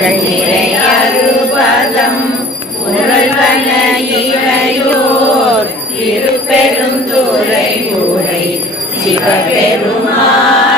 திரள் நிறை அறுபதம் புகழ்வன இவையோர் திருப்பெருந்துறை ஊரை சிவபெருமானே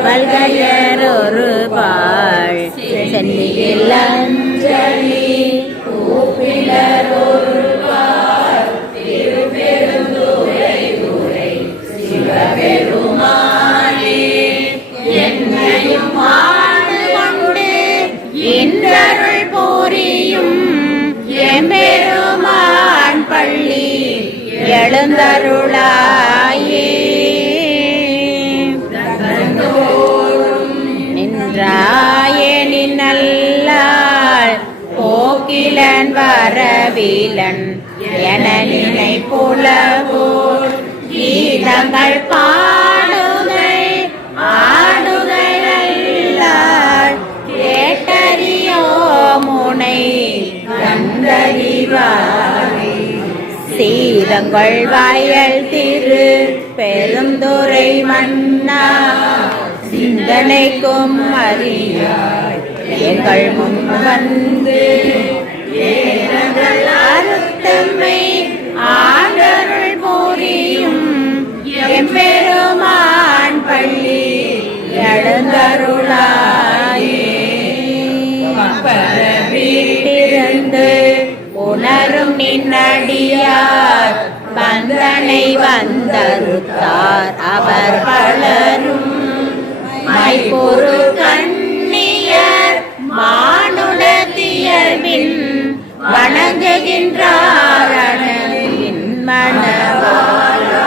துவல்கையர் ஒரு பால் சென்னியில் அஞ்சலி கூப்பிலர் ஒரு திருப்பெருந்துரை துறை சிவபெருமானே என்னையும் ஆண்டு கொண்டு இன்றருள் எம்பெருமான் பள்ளி எழுந்தருளாயே போக்கிலன் வரவிலன் என நினை புலவோர் கீதங்கள் பாடுகை ஆடுகை அல்லாள் கேட்டறியோ முனை கண்டறிவாரே. சீதங்கள் வயல் திரு பெருந்துரை மன்னா சிந்தனைக்கும் அறியாய். எங்கள் முன் வந்து ஏனங்கள் ஆண்டருள் புரியும் எம்பெருமான் பள்ளி எழுந்தருளாயே. பரவிட்டிருந்து உணரும் நின்னடியார் பந்தனை வந்தருத்தார். அவர் பலரும் மைப்பொரு வணங்குகின்றார் மணவாளா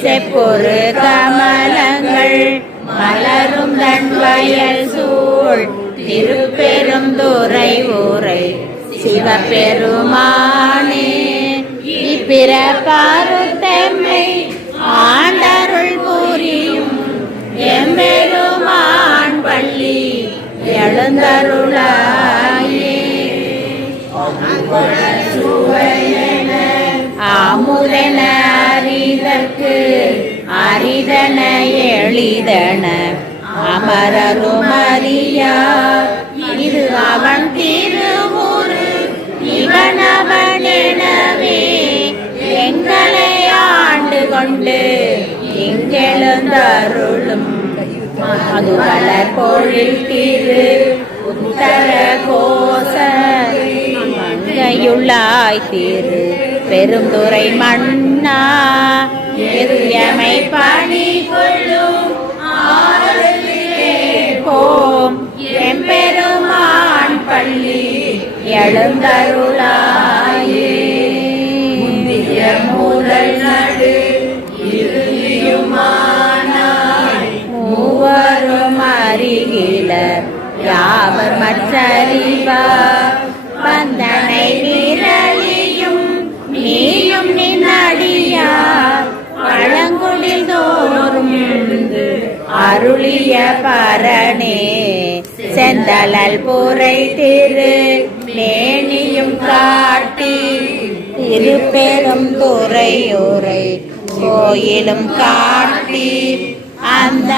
செப்பொரு கமலங்கள் மலரும் தன் வயல் சூழ் திருப்பெருந்துறை ஊரை சிவபெருமானே இப்பிறப்பாருத்தம்மை ஆண்டருள் அமுதன அறிதற்கு அரிதன எளிதன அமரரும் அறியா இது அவன் திருவுரு இவன் அவன் எனவே எங்களை ஆண்டு கொண்டு இங்கெழுந்தருளும். அது வளர் பொழில் திரு உத்தர கோச மங்கையுள்ளாய் தீரு. பெருந்துரை மன்னா எமை பணி கொள்ளும் போம். எம்பெருமான் பள்ளி எழுந்தருளாயே. முதல் நடு மூவரும் அருகிலர் யாவர் மற்றறி அருளிய பரணே செந்தலல் புரை திரு மேனியும் காட்டி திருப்பெரும் துறையுரை கோயிலும் காட்டி அந்த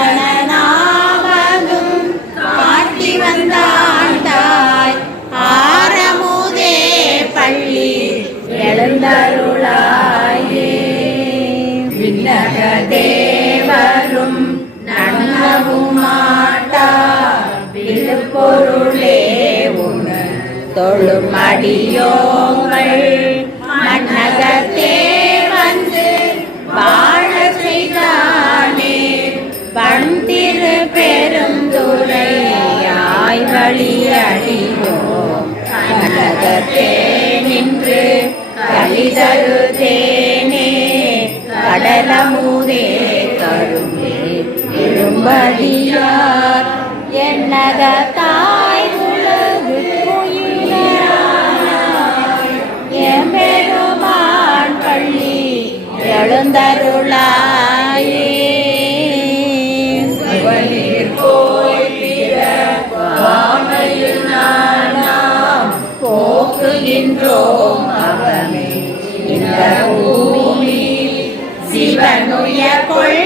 தொழுமடியோங்கள் மன்னகத்தே வந்து வாழ செய்தானே பண் திரு பெருந்துரையாய் வழியடியோ கனகத்தே நின்று கலிதரு தேனே கடலமுதே தருமே திரும்பதியார் என்னக எழுந்தருளாயே போக்குகின்றோம் அவனை. இந்த பூமி சிவனுய கொள்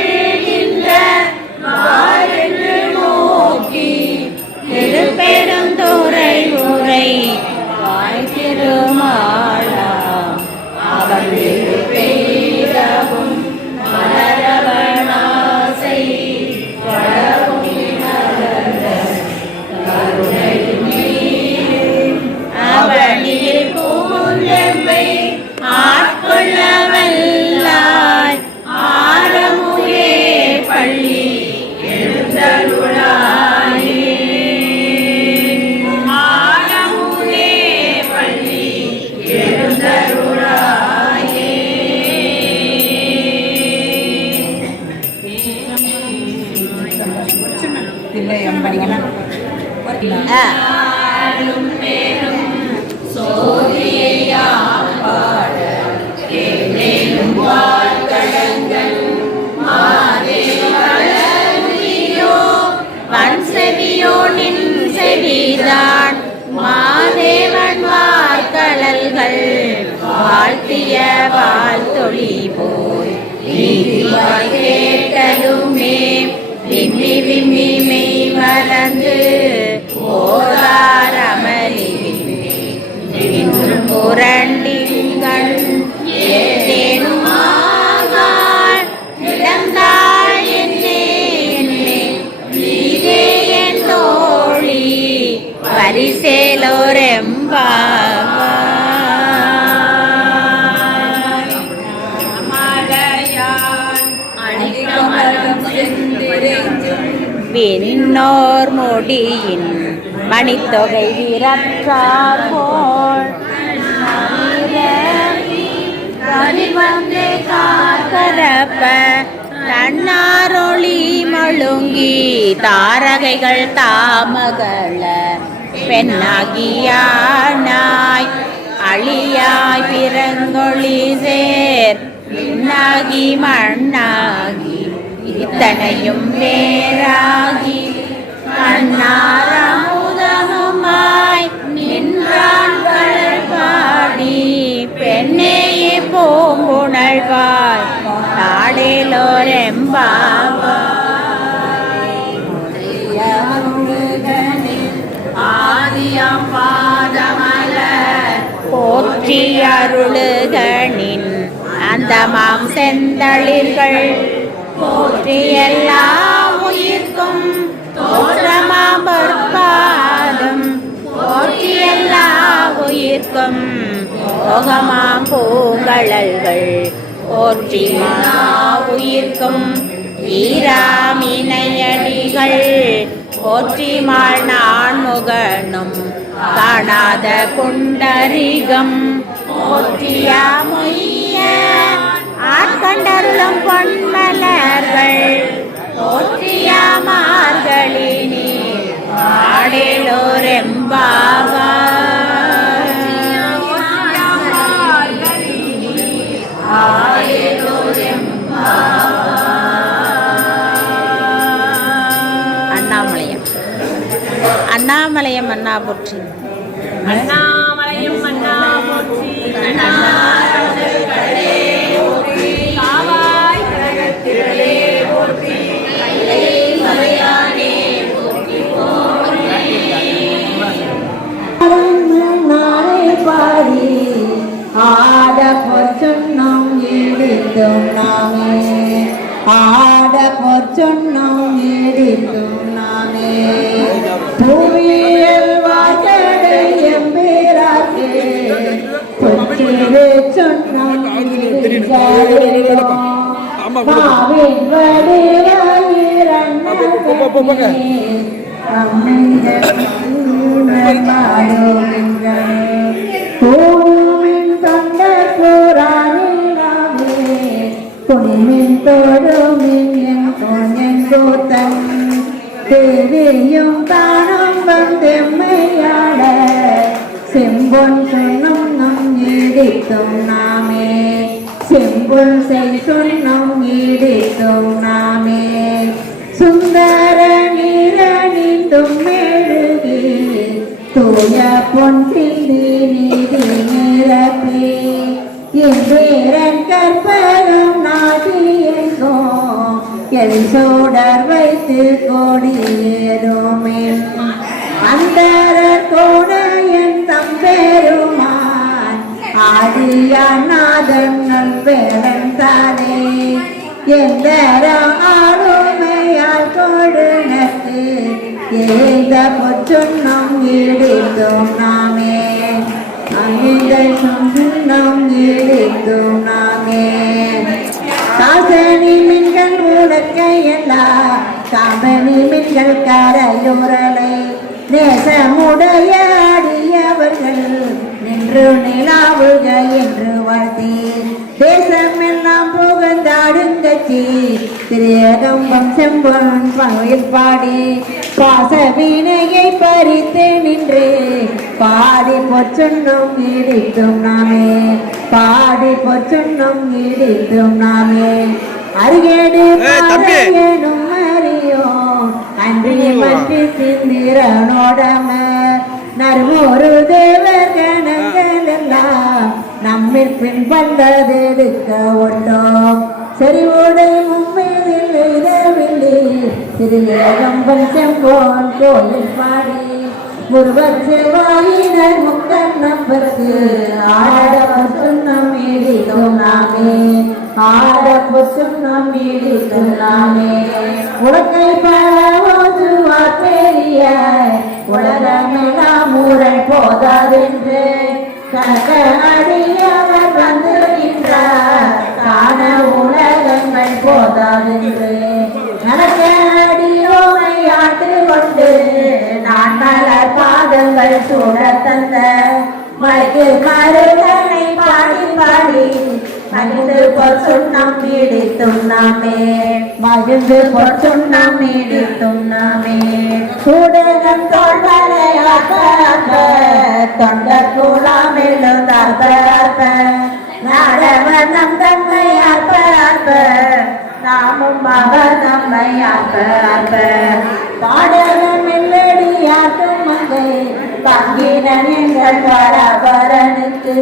நின் செவிதான். மாதேவன் வார்கடல்கள் வாழ்த்திய வாழ்த்தொழி போய் கேட்டலுமே தொகை வீரற்றார் போல் காக்கரப்ப தன்னாரொளி மழுங்கி தாரகைகள் தாமகள பெண்ணாகியானாய் அழியாய் பிறங்கொழி சேர் விண்ணாகி மண்ணாகி இத்தனையும் வேறாகி நின்றாய் நின்றான் கடல் பாடி பெண்ணேயே பூங்குணழ்வாய் நாடேலோரெம்பாவாய் ஆதியம் பாதமல போற்றி அருளுகனின் அந்தமாம் செந்தளிர்கள் போற்றி எல்லா உயிர்க்கும் தோற்றமாம் பொற்பாதம். உயிர்க்கும் போகமாம் பூங்கழல்கள். போற்றி உயிர்க்கும் ஈராமினையடிகள். போற்றிமாள் நான் முகனும் காணாத குண்டரிகம். போற்றியா மொய்ய ஆட்கண்டருளும் பொன்மலர்கள். போற்றியாமார்களினி அண்ணாமலையம் அண்ணாமலையம் அண்ணா போற்றி அண்ணாமலையம் அண்ணா போற்றி காவாய் ஆட சொன்னோம் ஈடித்தோம் நாமே புவியில் வாசடை எம்பேராக்கே பொற்றிலே சொன்னம் பாவின் வடிவாயிரண்ணே பூமின் தொண்ட புறானிலாமே பொன்னின் தோடுமின் என் பொன்னன் கூத்தன் தேவியும் தானும் வந்தெம்மையாட செம்பொன் சொன்னம் நம் ஈடித்தோம் நாமே செம்பொன் செய் சொன்னம் ஈடித்தோம் நாமே சுந்தர நீரணிந்தும் மெழுகி தூய பொன் சிந்தி எல் சோடர் வைத்து கொடியேறுமே கோட என் தம்பெருமான் ஆடியாநாதன் நல்வேடன் தானே எந்தர ஆளுமையால் கொடுனத்து ஏத பொச்சுண்ணம் ஈடித்தோம் நாமே. அமித சொன்னம் ஈடித்தோம் நாமே. காசனி மின்கள் உடக்கையெல்லாம் காமனி மின்கள் கரையுரலை நேசமுடைய அடியவர்கள் நின்று நிலாவுக என்று வாழ்த்தி. தேசமெல்லாம் புகழ்ந்தாடுங்கச்சி. திரியகம்பம் செம்பன் பயில் பாடி. பாச வீணையை பறித்து நின்று. பாடி பொச்சுண்ணும் நீடித்தும் நாமே. பாடி பொச்சுண்ணும் நீடித்தும் நாமே. அருகேடு. எனும் அறியோம் அன்றி மற்றி சிந்திரனோடம நறுமொரு தேவ கணங்கள் எல்லாம் நம்மில் பின் வந்ததெடுக்க ஒட்டோம். செறிவோடு மும்மேதில் எழுதவில்லை. திருவேகம்பன் செம்போன் கோயில் பாடி. முருகன் செவ்வாயினர் முக்கன் நம்பருக்கு ஆட பொசுன்னம் ஈடிக்கும் நாமே ஆட பொசுன்னம் ஈடிக்கும் நாமே உலகை பல ஓதுவார் பெரிய உலகமெல்லாம் ஊரல் போதாதென்று கனக அடியவர் வந்திருக்கின்றார் காண உலகங்கள் போதாதென்று நடக்க அடியோமை ஆட்டு கொண்டு நான் மலர் பாதங்கள் சூட தந்த வைத்து கருணனை பாடி பாடி மகிழ்ந்து பொற்சுண்ணம் நீடித்தும் நாமே. மகிழ்ந்து பொற்சுண்ணம் நீடித்தும் நாமே சூடகம் தோல்வரையாக்க தொண்ட கூலாம் எழுந்தார்ப நாடவர் நம் தம்மை அற்ப நாமும் அவர் நம்மை அப்ப பங்கின நீங்கள் பரபரனுக்கு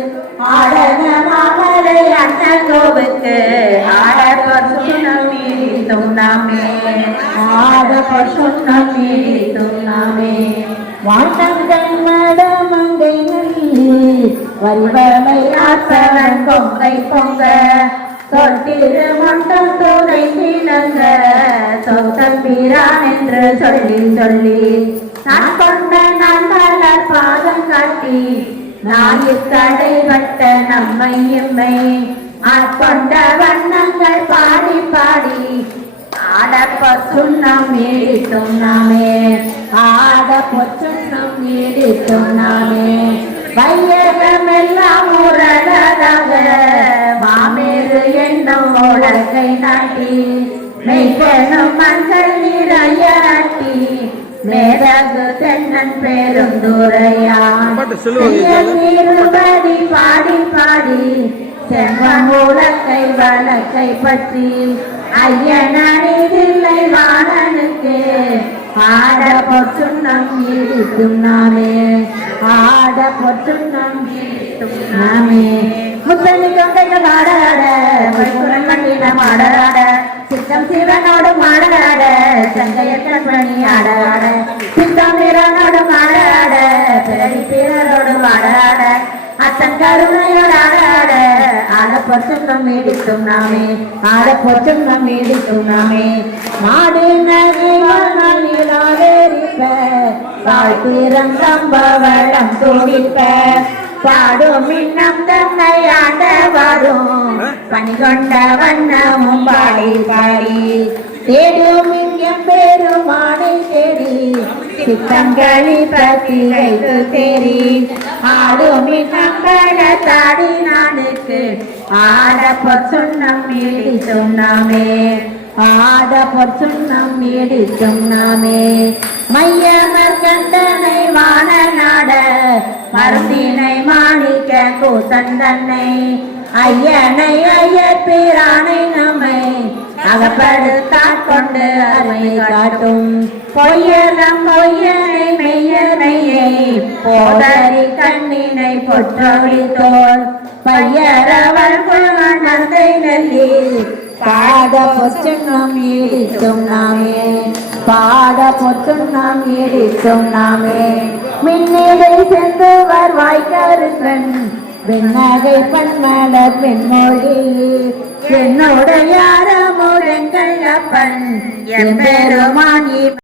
ஆடக மாமலை அண்ணங்கோவுக்கு ஆடவர் சுண்ணம் நீடித்தும் நாமே ஆடவர் சுண்ணம் நீடித்தும் நாமே. வாட்டங்கள் நடமங்கை நல்லி வரிவலை ஆத்தவன் கொங்கை பொங்க தொட்டிரு மட்டம் துணை தினங்க சொந்தம் பிரான் என்று சொல்லி சொல்லி. நான் கொண்ட நான் பாதம் காட்டி நாயில் தடைபட்ட நம்மை எம்மை. ஆட்கொண்ட வண்ணங்கள் பாடி பாடி ஆடப்பொற்றும் நாம் நீடித்தும் நாமே. ஆடப்பொற்றும் நாம் நீடித்தும் நாமே. வையகம் எல்லாம் உரதாக மாமேறு என்னும் உலகை நாட்டி மெய்கணும் மஞ்சள் நிறையாட்டி மேதகு தென்னன் திருப்பதி பாடி பாடி செம்மன் உலக்கை வழக்கை பற்றி ஐயனில்லை வாணனுக்கு ஆட பொற்றுண்ணம் இருக்கும் நாமே. ஆட பொற்றுண்ணம் இருக்கும் நாமே. முத்தனி கொண்டைகள் ஆடாட வைகுணன் மண்ணின மாடாட சித்தம் சிவனோடு மாடாட சங்கைய கண்மணி ஆடாட சித்தம் வீரனோடு மாடாட பிறடி பிறரோடு மாடாட அத்தன் கருணையோடு ஆடாட ஆட பொற்றுண்ணம் நீடிக்கும் நாமே ஆட பொற்றுண்ணம் நீடிக்கும் நாமே. மாடு நகை வாழ்த்திரம் சம்பவளம் பாடும் இன்னம் தன்னை ஆண்ட வரும் பணி கொண்ட வண்ணமும் பாடி. பாடி தேடும் இங்கம் பெருமானை தேடி சித்தங்களி பத்தி வைத்து தேடி. ஆடும் இன்னங்கள தாடி நாடுக்கு ஆட பொற்சுண்ணம் மீடி சொன்னாமே. ஆட பொற்சுண்ணம் மீடி நாமே. மையமர் கண்டனை வான நாட மருந்தினை மாணிக்க கூத்தன் தன்னை. ஐயனை ஐயர் பிரானை நம்மை அகப்படுத்தாற் கொண்டு அருமை காட்டும். பொய்யரம் பொய்யனை மெய்யனையை மெய்யை போதறி கண்ணினை பொற்றொழி தோல் பையரவர் குழந்தை நல்லி பாட பொச்சுண்ணம் ஈடித்தும் நாமே. பாட பொச்சுண்ணம் ஈடித்தும் நாமே. மின்னிடை சென்றுவர் வாய்க்கருங்கன் பெண்ணகை பன்மலர் பெண்மொழி என்னோட யாரமோ எங்கள் அப்பன் என் பெருமானி